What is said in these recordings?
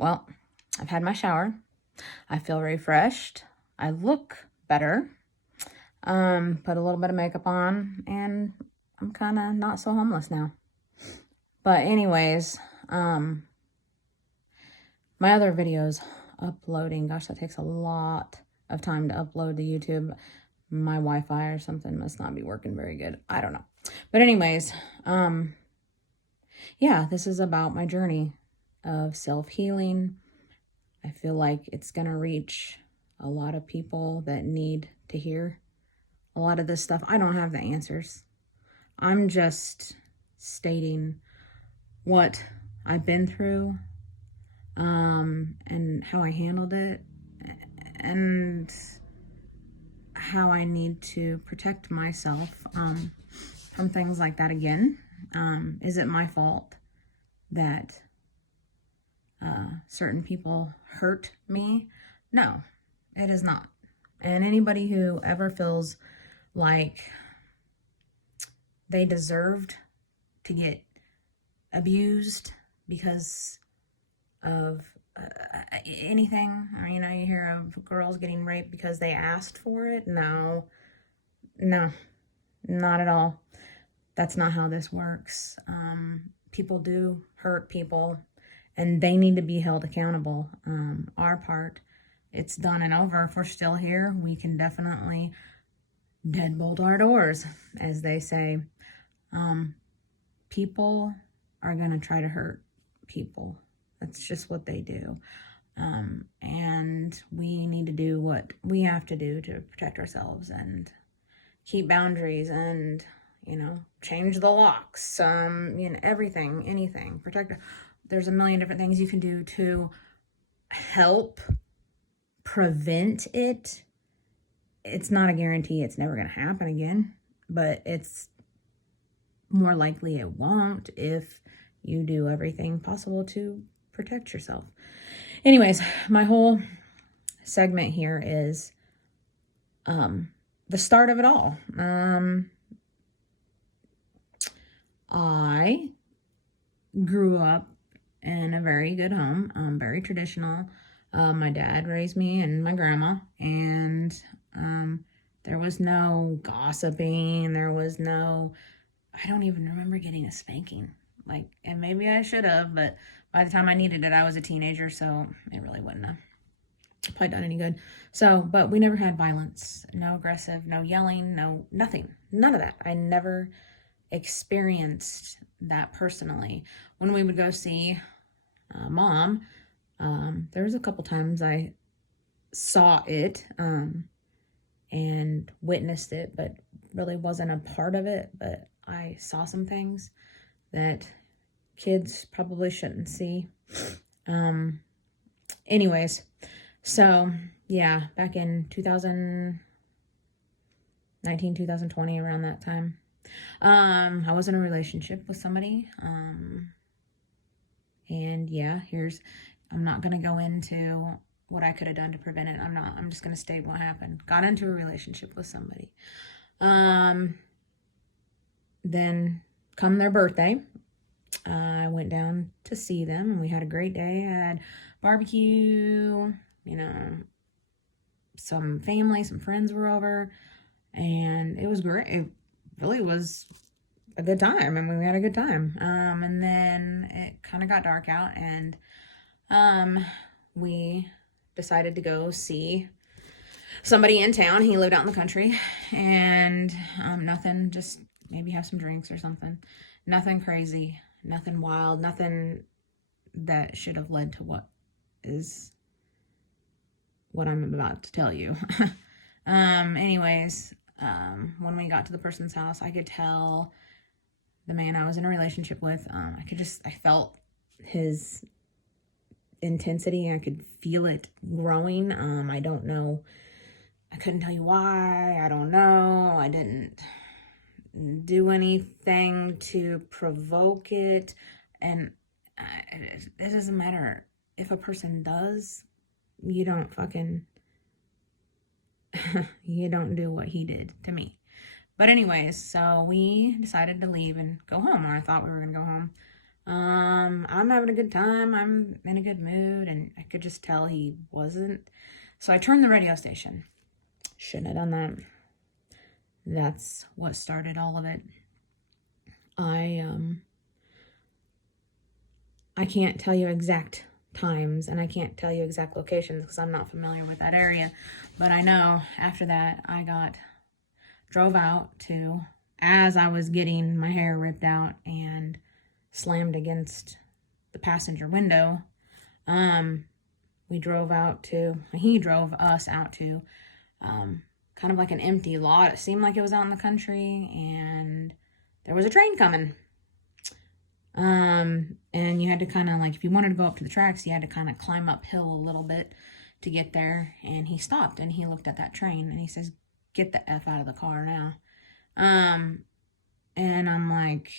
Well, I've had my shower. I feel refreshed. I look better. Put a little bit of makeup on, and I'm kind of not so homeless now. But anyways, my other videos uploading, gosh, that takes a lot of time to upload to YouTube. My Wi-Fi or something must not be working very good. I don't know. But anyways, yeah, this is about my journey of self-healing. I feel like it's going to reach a lot of people that need to hear a lot of this stuff. I don't have the answers. I'm just stating what I've been through, and how I handled it, and how I need to protect myself from things like that again. Is it my fault that certain people hurt me? No, it is not. And anybody who ever feels like they deserved to get abused because of anything, or you hear of girls getting raped because they asked for it. No, not at all. That's not how this works. People do hurt people, and they need to be held accountable. Our part, it's done and over. If we're still here, we can definitely deadbolt our doors, as they say. People are going to try to hurt people. That's just what they do. And we need to do what we have to do to protect ourselves and keep boundaries and, change the locks, everything, anything. Protect. There's a million different things you can do to help prevent it. It's not a guarantee it's never going to happen again, but it's more likely it won't if you do everything possible to protect yourself. Anyways, my whole segment here is the start of it all. I grew up in a very good home, very traditional. My dad raised me and my grandma, and there was no gossiping. There was no, I don't even remember getting a spanking. And maybe I should have, but by the time I needed it, I was a teenager, so it really wouldn't have probably done any good. So, but we never had violence, no aggressive, no yelling, no nothing, none of that. I never experienced that personally. When we would go see Mom, there was a couple times I saw it and witnessed it, but really wasn't a part of it. But I saw some things that kids probably shouldn't see. Anyways, so yeah, back in 2019, 2020, around that time, I was in a relationship with somebody. And yeah, I'm not going to go into what I could have done to prevent it. I'm just going to state what happened. Got into a relationship with somebody. Then come their birthday, I went down to see them, and we had a great day. I had barbecue, some family, some friends were over, and it was great. It really was a good time. I mean, we had a good time. And then it kind of got dark out, and we decided to go see somebody in town. He lived out in the country, and nothing, just maybe have some drinks or something. Nothing crazy, nothing wild, nothing that should have led to what I'm about to tell you. Anyways, when we got to the person's house, I could tell the man I was in a relationship with, I felt his intensity. I could feel it growing. I don't know. I couldn't tell you why. I don't know. I didn't do anything to provoke it. And it doesn't matter. If a person does, you don't you don't do what he did to me. But anyways, so we decided to leave and go home. And I thought we were going to go home. I'm having a good time. I'm in a good mood. And I could just tell he wasn't. So I turned the radio station. Shouldn't have done that. That's what started all of it. I can't tell you exact times and I can't tell you exact locations because I'm not familiar with that area. But I know after that I drove out to, as I was getting my hair ripped out and slammed against the passenger window, he drove us out to kind of like an empty lot. It seemed like it was out in the country and there was a train coming. And you had to kind of like, if you wanted to go up to the tracks, you had to kind of climb uphill a little bit to get there. And he stopped and he looked at that train and he says, "Get the F out of the car now." And I'm like,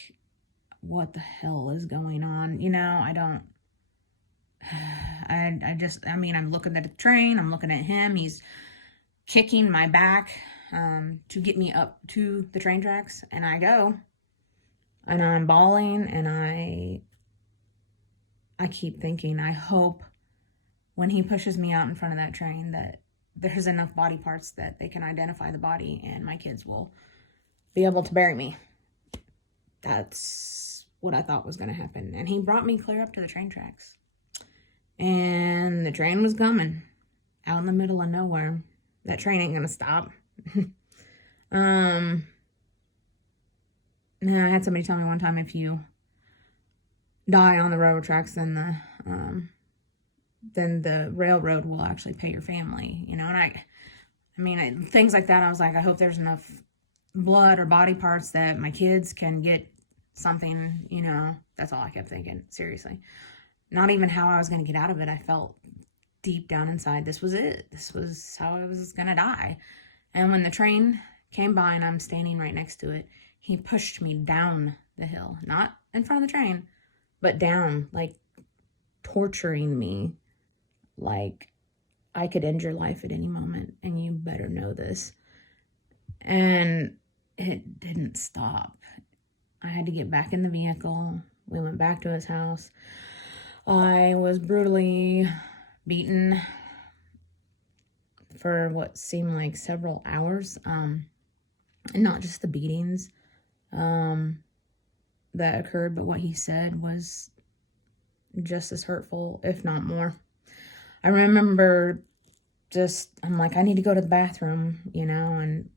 what the hell is going on? I'm looking at the train, I'm looking at him, he's kicking my back, to get me up to the train tracks. And I go, and I'm bawling, and I keep thinking, I hope when he pushes me out in front of that train that there's enough body parts that they can identify the body and my kids will be able to bury me. That's what I thought was going to happen. And he brought me clear up to the train tracks. And the train was coming out in the middle of nowhere. That train ain't going to stop. Now, I had somebody tell me one time, if you die on the railroad tracks, then the railroad will actually pay your family, and things like that. I was like, I hope there's enough blood or body parts that my kids can get something, that's all I kept thinking. Seriously. Not even how I was going to get out of it. I felt deep down inside, this was it. This was how I was going to die. And when the train came by and I'm standing right next to it, he pushed me down the hill, not in front of the train, but down, like torturing me. Like I could end your life at any moment and you better know this. And it didn't stop. I had to get back in the vehicle. We went back to his house. I was brutally beaten for what seemed like several hours. And not just the beatings that occurred, but what he said was just as hurtful, if not more. I remember I'm like, I need to go to the bathroom, and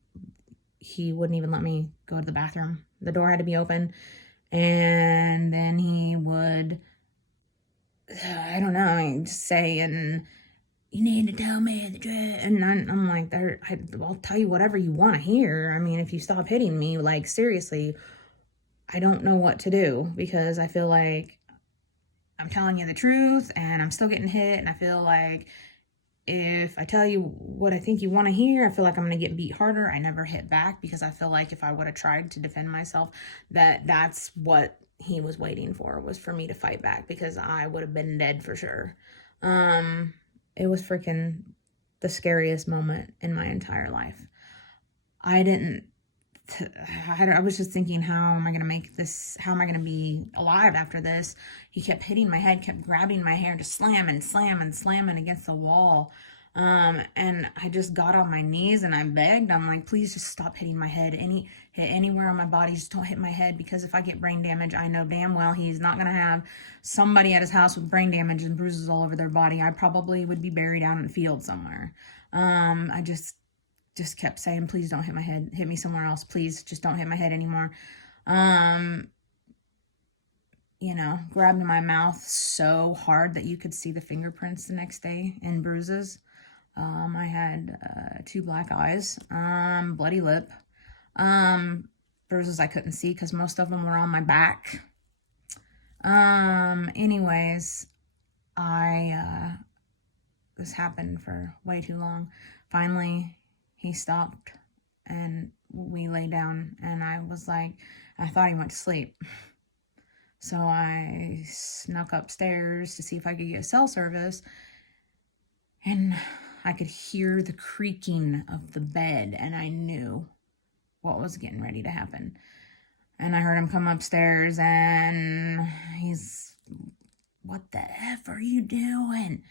he wouldn't even let me go to the bathroom. The door had to be open. And then he would, I don't know, say, and you need to tell me the truth. And I'm like, I'll tell you whatever you want to hear. I mean, if you stop hitting me, like, seriously, I don't know what to do, because I feel like I'm telling you the truth and I'm still getting hit. And I feel like if I tell you what I think you want to hear, I feel like I'm going to get beat harder. I never hit back because I feel like if I would have tried to defend myself, that's what he was waiting for, was for me to fight back, because I would have been dead for sure. It was freaking the scariest moment in my entire life. I was just thinking, how am I going to make this? How am I going to be alive after this? He kept hitting my head, kept grabbing my hair, just slamming against the wall. And I just got on my knees and I begged. I'm like, please just stop hitting my head. Hit anywhere on my body, just don't hit my head, because if I get brain damage, I know damn well he's not going to have somebody at his house with brain damage and bruises all over their body. I probably would be buried out in the field somewhere. I just kept saying, please don't hit my head. Hit me somewhere else. Please just don't hit my head anymore. Grabbed my mouth so hard that you could see the fingerprints the next day and bruises. I had 2 black eyes, bloody lip, bruises I couldn't see because most of them were on my back. Anyways, this happened for way too long. Finally, he stopped and we lay down, and I thought he went to sleep. So I snuck upstairs to see if I could get cell service, and I could hear the creaking of the bed, and I knew what was getting ready to happen. And I heard him come upstairs and he's, what the F are you doing?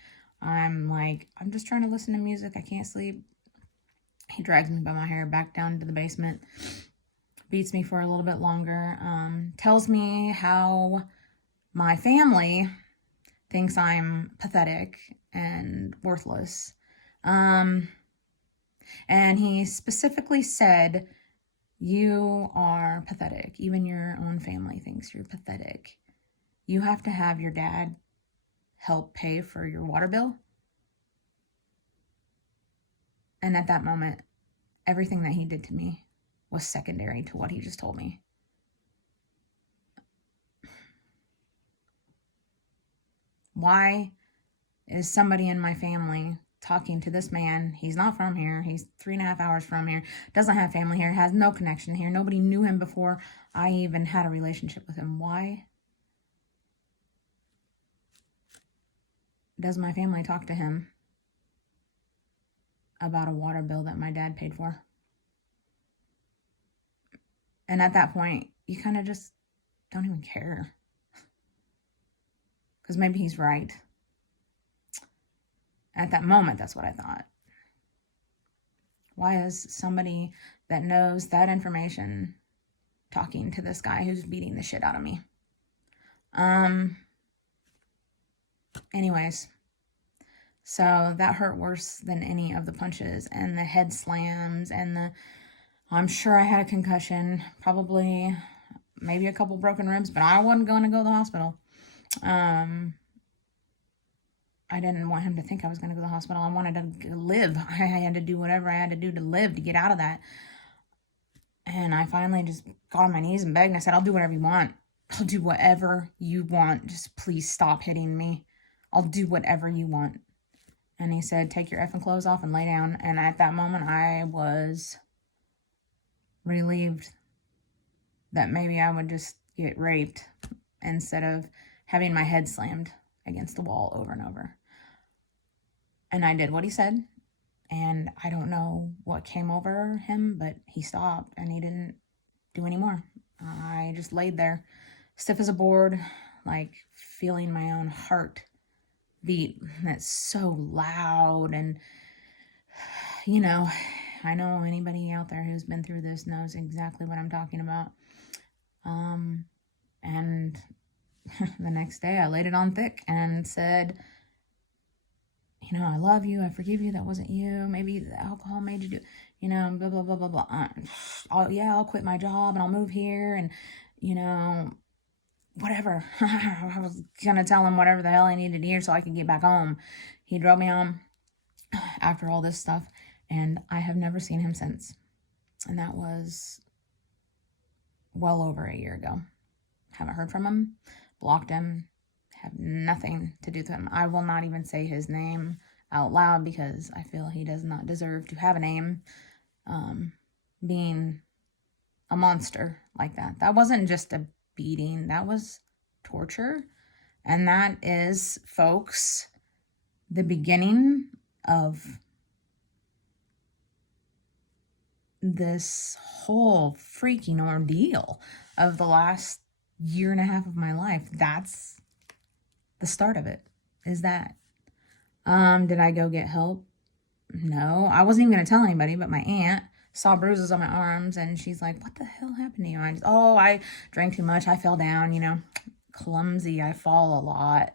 I'm like, I'm just trying to listen to music. I can't sleep. He drags me by my hair back down to the basement, beats me for a little bit longer, tells me how my family thinks I'm pathetic and worthless. And he specifically said, you are pathetic. Even your own family thinks you're pathetic. You have to have your dad help pay for your water bill. And at that moment, everything that he did to me was secondary to what he just told me. Why is somebody in my family talking to this man? He's not from here. He's 3.5 hours from here. Doesn't have family here. Has no connection here. Nobody knew him before I even had a relationship with him. Why does my family talk to him about a water bill that my dad paid for? And at that point, you kind of just don't even care. Because maybe he's right. At that moment, that's what I thought. Why is somebody that knows that information talking to this guy who's beating the shit out of me? Anyways, so that hurt worse than any of the punches and the head slams and I'm sure I had a concussion, probably maybe a couple broken ribs, but I wasn't going to go to the hospital. I didn't want him to think I was going to go to the hospital. I wanted to live. I had to do whatever I had to do to live, to get out of that. And I finally just got on my knees and begged. And I said, I'll do whatever you want. I'll do whatever you want. Just please stop hitting me. I'll do whatever you want. And he said, take your effing clothes off and lay down. And at that moment, I was relieved that maybe I would just get raped instead of having my head slammed against the wall over and over. And I did what he said, and I don't know what came over him, but he stopped and he didn't do any more. I just laid there, stiff as a board, like feeling my own heart beat. That's so loud. And, you know, I know anybody out there who's been through this knows exactly what I'm talking about. And the next day I laid it on thick and said, you know, I love you. I forgive you. That wasn't you. Maybe the alcohol made you do, you know, blah, blah, blah, blah, blah. I'll quit my job and I'll move here and, you know, whatever. I was going to tell him whatever the hell I needed to hear so I could get back home. He drove me home after all this stuff, and I have never seen him since. And that was well over a year ago. Haven't heard from him, blocked him, have nothing to do with him. I will not even say his name out loud because I feel he does not deserve to have a name, being a monster like that. That wasn't just a beating, that was torture. And that is, folks, the beginning of this whole freaking ordeal of the last 1.5 years of my life. That's the start of it, is that. Did I go get help? No, I wasn't even going to tell anybody, but my aunt saw bruises on my arms and she's like, what the hell happened to you? I drank too much. I fell down, you know, clumsy. I fall a lot.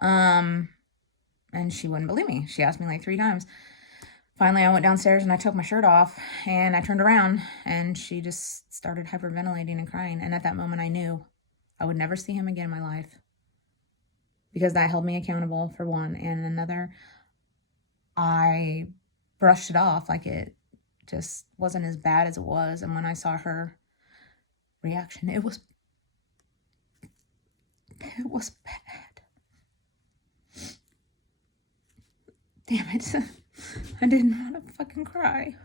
And she wouldn't believe me. She asked me like 3 times. Finally, I went downstairs and I took my shirt off and I turned around and she just started hyperventilating and crying. And at that moment, I knew I would never see him again in my life, because that held me accountable for one. And another, I brushed it off like it just wasn't as bad as it was. And when I saw her reaction, it was bad. Damn it. I didn't want to fucking cry.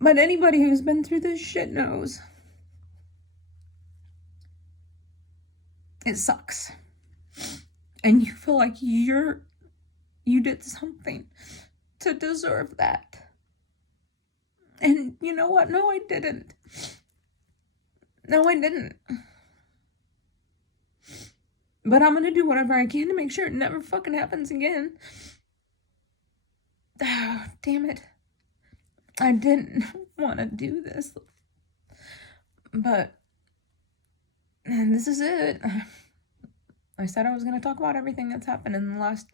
But anybody who's been through this shit knows it sucks. And you feel like you did something to deserve that. And you know what? No, I didn't. No, I didn't. But I'm gonna do whatever I can to make sure it never fucking happens again. Oh, damn it. I didn't want to do this. But, and this is it. I said I was going to talk about everything that's happened in the last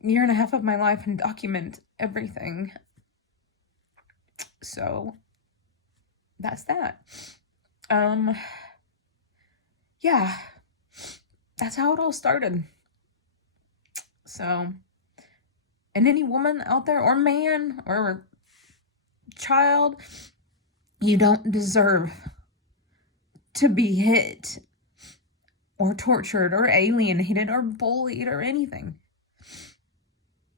year and a half of my life and document everything. So, that's that. Yeah. That's how it all started. So, and any woman out there, or man, or child, you don't deserve to be hit or tortured or alienated or bullied or anything.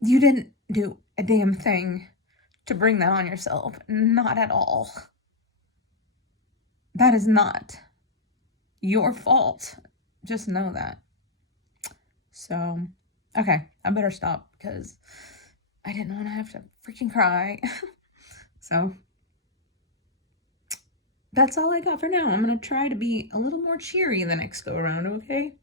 You didn't do a damn thing to bring that on yourself. Not at all. That is not your fault. Just know that. So, okay, I better stop because I didn't want to have to freaking cry. So, that's all I got for now. I'm going to try to be a little more cheery the next go around, okay?